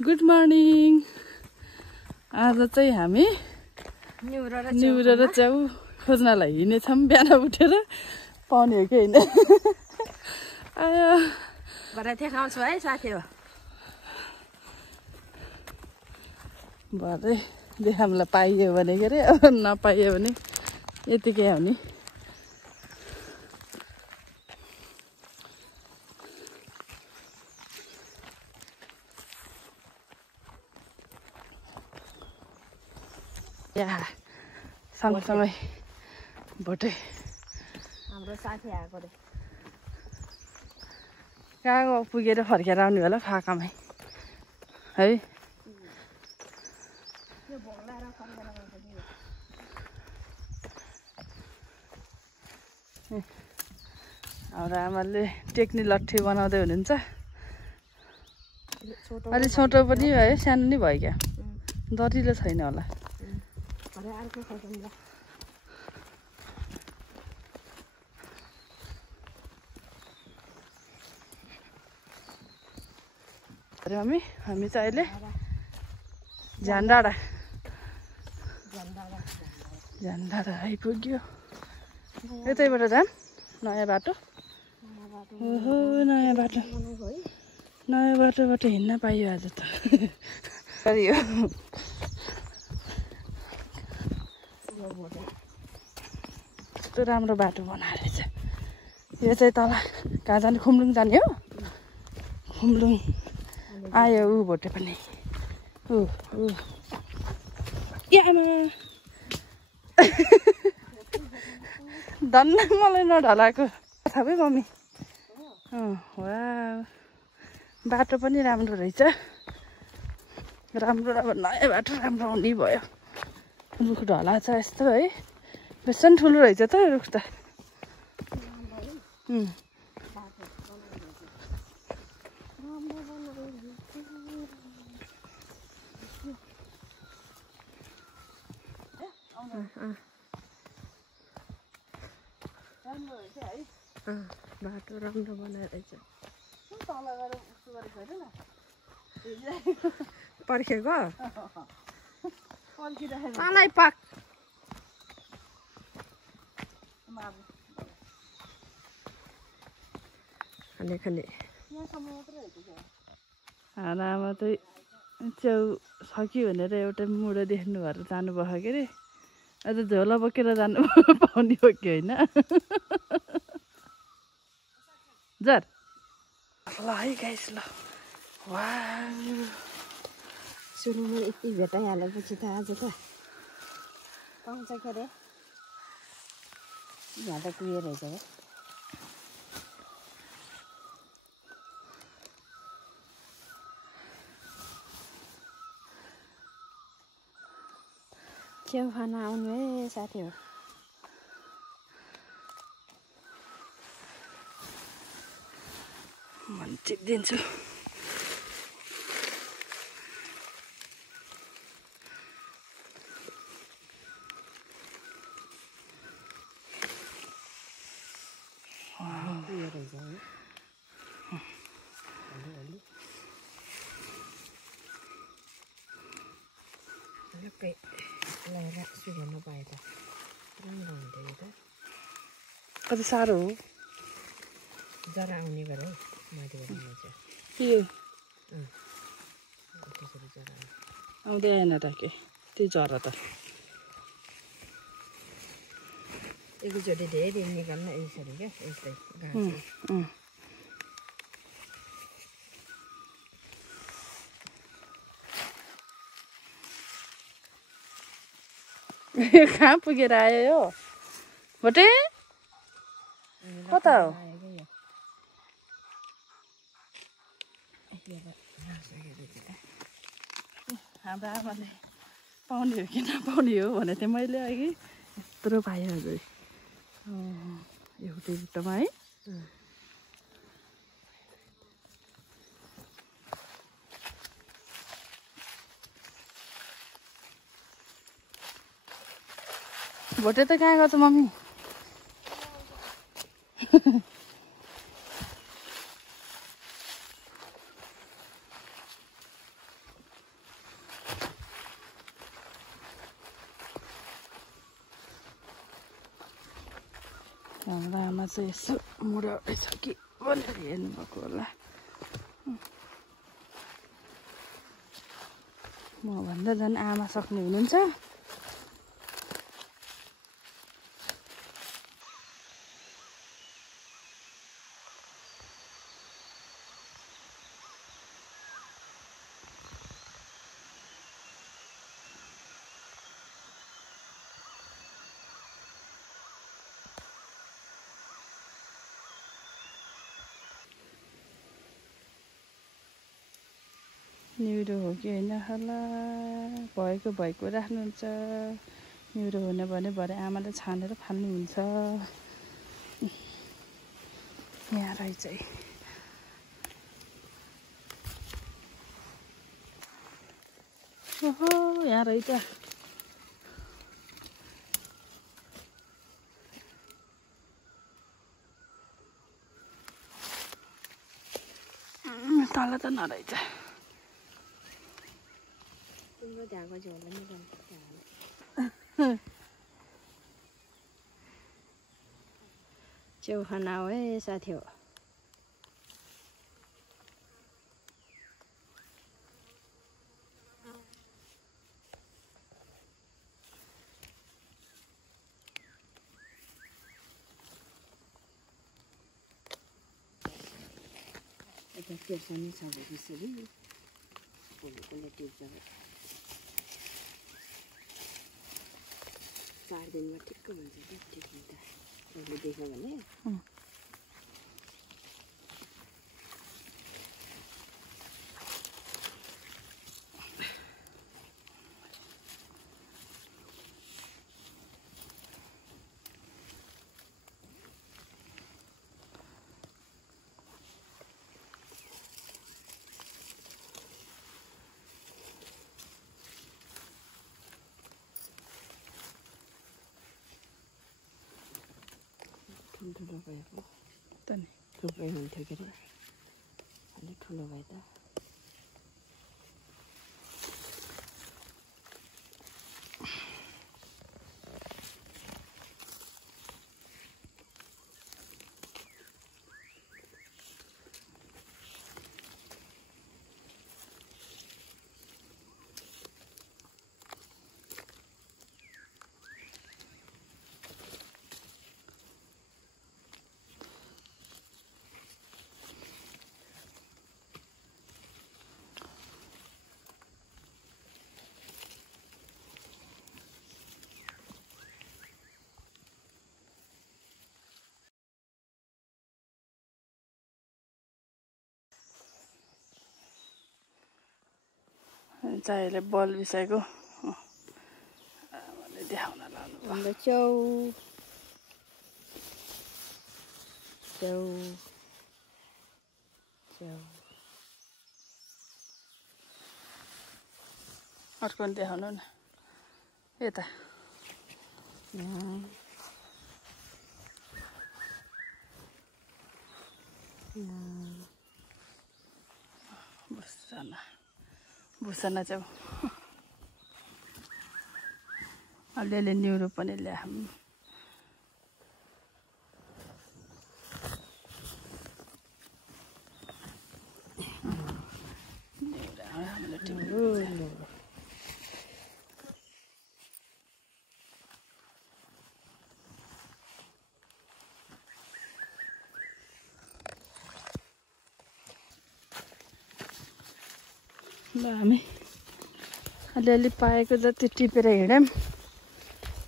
Good morning. आज चाहिँ हामी निउरो र च्याउ खोज्नलाई हिँडेछौँ बिहान उठेर। पाउने हो कि होइन भरे देखाउँछु है साथी हो। भरे देखाउँला पाइयो भने के अरे, नपाइयो भने यतिकै हो नि। यहाँ सँगसँगै भोटे हाम्रो साथी आएको रे। कहाँ पुगेर फर्केर आउने होला फाकामै है। हाम्रो आमाले टेक्नी लट्ठी बनाउँदै हुनुहुन्छ। अलिक छोटो पनि भयो, सानो नि भयो क्या, दरिलो छैन होला। हामी चाहिँ अहिले झ्यान्डाडा आइपुग्यो। यतैबाट जाम नयाँ बाटो। ओहो नयाँ बाटोबाट हिँड्न पाइयो आज त। यो कस्तो राम्रो बाटो बनाएर चाहिँ यो चाहिँ तल कहाँ जाने, खुम्लुङ जाने हो। खुम्लुङ आयो ऊ भोटे पनि यामा धन्न मलाई नढलाएको थाहा भयो मम्मी। वा बाटो पनि राम्रो रहेछ, राम्रो नयाँ बाटो राम्रो हुने भयो। रुख ढला छ यस्तो है, बेसन ठुलो रहेछ त रुख त। बाटो राम्रो बनाएर पर्खेको तलै पाक खाने आमा चाहिँ च्याउ सक्यो भनेर एउटा मुढो देख्नु भएर जानुभयो के अरे। अझ झोला बोकेर जानु पाउने हो कि होइन। जर ल है गाइस ल। वा सुरुमा यति भेटाइहालेपछि त आज त पाउँछ के अरे। यहाँ त कुहिएर रहेछ है। च्याउ खान आउनु है साथी हो। मन टिपिदिन्छु। सुघ्याउनु पाए त राम्रो हुन्थ्यो यो त। कति साह्रो हो जरा आउने गरे हौ माथिबाट चाहिँ त्यसरी जरा आउँदै आएन त के त्यो जरा त। एकैचोटि धेरै निकाल्न यसरी क्या यस्तै कहाँ पुगेर आयो यो भोटे, कता हो? हाम्रो आमाले पाउने हो कि नपाउने हो भने थिएँ मैले अघि। यत्रो पाएँ हजुर एउटै बुट्टामा है। भोटे त कहाँ गएको छ मम्मी? हाम्रो आमा चाहिँ यसो मुडाउँदैछ कि भनेर हेर्नुभएको होला म भन्दा झन् आमा सक्ने हुनुहुन्छ न्युरो हो कि होइन होला भएको राख्नुहुन्छ न्युरो हुने भने भरे आमाले छानेर फाल्नुहुन्छ यहाँ रहेछ ओहो यहाँ रहेछ तल त नरहेछ तिम्रो त्यहाँको झोला नि चौखाना हो है साथी हो यता टेप्सनै छ त्यसरी भोलिकोले टिप्छ 4 दिनमा ठिक्क हुन्छ कि टिप्नु त अहिले देख्यो भने ठुलो भएको त नि थुप्रै हुन्थ्यो के अरे अलिक ठुलो भए त चाहिँले बल बिसाएको आमाले देखाउन लानु हाम्रो च्याउ अर्को पनि देखाउनु न यता भुसना च्याउ अलिअलि न्युरो पनि ल्याऊँ ल हामी अलिअलि पाएको जति टिपेर हिँड्यौँ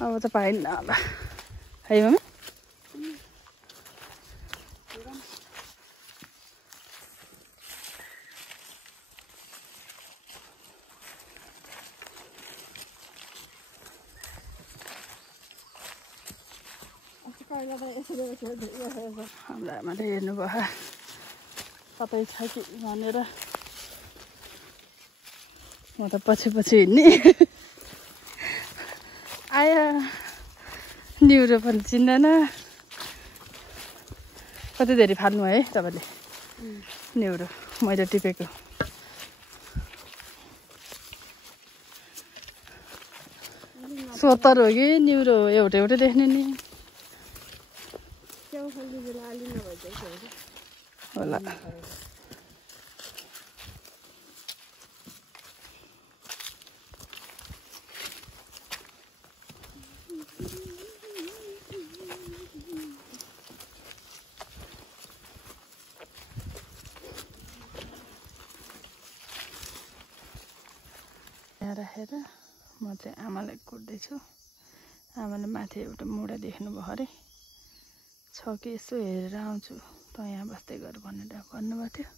अब त पाइन्न होला है मम्मी हाम्रो आमाले हेर्नुभयो कतै छ कि भनेर म त पछि हिँड्ने आया न्युरो पनि चिन्दैन कति धेरै फाल्नु है तपाईँले न्युरो मैले टिपेको सोत्तर हो कि न्युरो हो एउटै देख्ने नि च्याउ फल्ने बेला अलि नभइसकेको होला राखेर म चाहिँ आमालाई कुट्दैछु आमाले माथि एउटा मुढा देख्नुभयो अरे छ कि यसो हेरेर आउँछु त यहाँ बस्दै गर भनेर भन्नुभएको थियो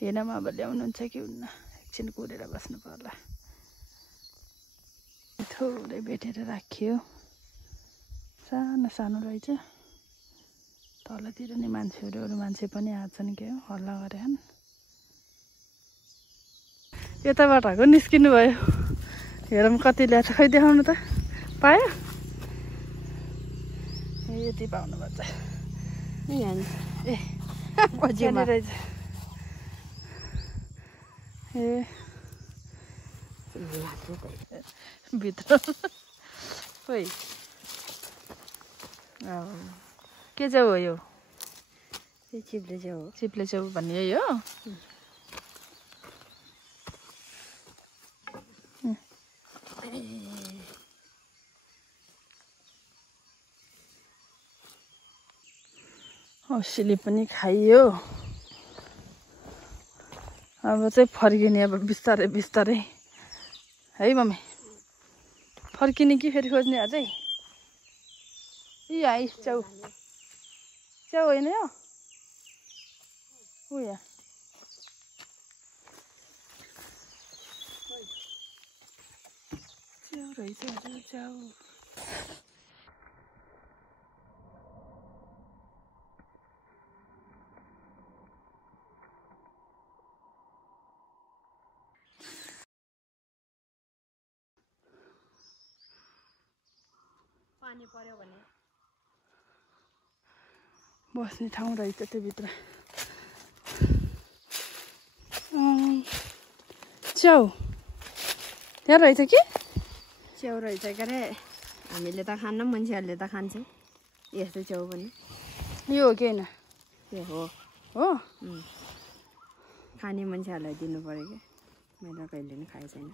हेर्नमा अब ल्याउनुहुन्छ कि हुन्न एकछिन कुरेर बस्नु पर्ला थोरै भेटेर राखियो सानो सानो रहेछ तलतिर नि मान्छेहरू अरू मान्छे पनि आएछन् के हो हल्ला गरेछन् यताबाटको निस्किनु भयो हेरौँ कति ल्याएको खै देखाउनु त पायो यति पाउनु पर्छ ए पछि रहेछ ए भित्र खोइ के चाहिँ हो यो चिप्ले च्याउ हो चिप्ले च्याउ भन्ने यही हो औसिली पनि खाइयो अब चाहिँ फर्किने अब बिस्तारै बिस्तारै है मम्मी फर्किने कि फेरि खोज्ने अझै यी आइस च्याउ च्याउ होइन यो ऊ यहाँ च्याउ रहेछ च्याउ पानी पर्यो भने बस्ने ठाउँ रहेछ त्योभित्र च्याउ त्यहाँ रहेछ कि च्याउ रहेछ के अरे हामीले त खान्न मान्छेहरूले त खान्छ यस्तो च्याउ पनि यो हो कि होइन ए हो हो खाने मान्छेहरूलाई दिनु पर्यो क्या मैले कहिले पनि खाएको छैन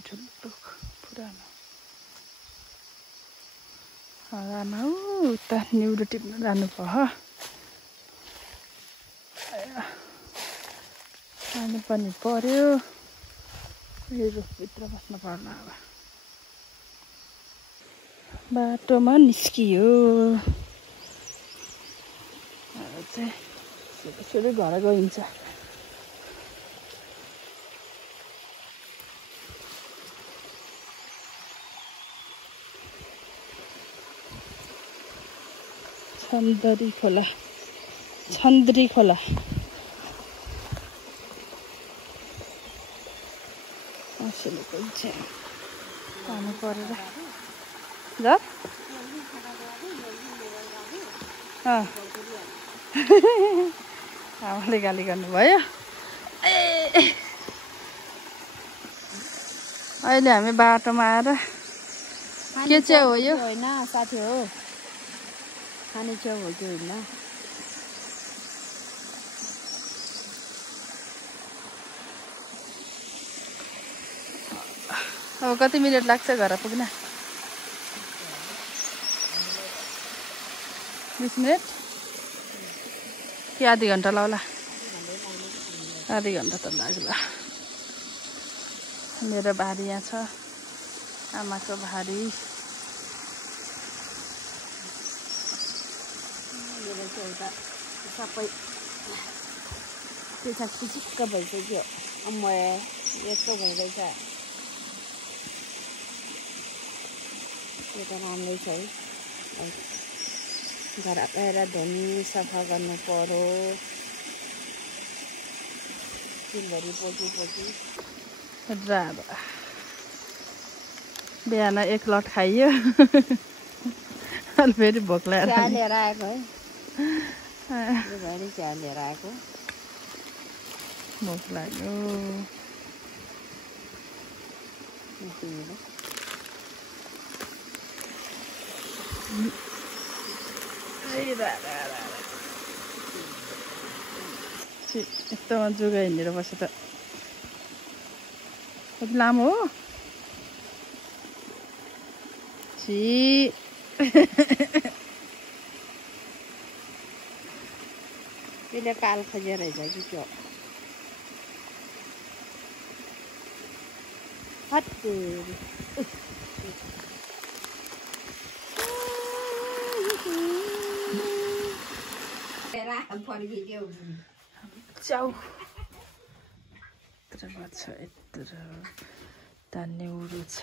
ठुलो पुरानो हरामा उता निउरो टिप्न जानु पर्यो खानु पनि पर्यो यो रुखभित्र बस्नु पर्ला अब बाटोमा निस्कियो अब चाहिँ सुरु घर गइन्छ छन्दरी खोला छन्द्री खोला असलेको चाहिँ पानी परेर ल आमाले गाली गर्नुभयो अहिले हामी बाटोमा आएर के चाहिँ हो यो होइन साथी हो खाने च्याउ हो कि होइन अब कति मिनट लाग्छ घर पुग्न 20 मिनट कि आधी घन्टा लाउला आधी घन्टा त लाग्ला मेरो भारी यहाँ छ आमाको भारी एउटा सबै पेसा चिक्क भइसक्यो म यस्तो हुँदैछ यो त राम्रै छ है घर आएर धुनी सफा गर्नु पर्यो दिनभरि पोछी र अब बिहान एक लट खाइयो अनि फेरि भोक चिया लागेर लिएर आएको है भरि चिया लिएर आएको भोक लाग्यो यस्तोमा जुगा हिँडेर बस्यो त कति लामो हो छि त्यसले काल खोजेर रहेछ कि त्यो च्याउ यत्रो छ यत्रो दान्नेउरो छ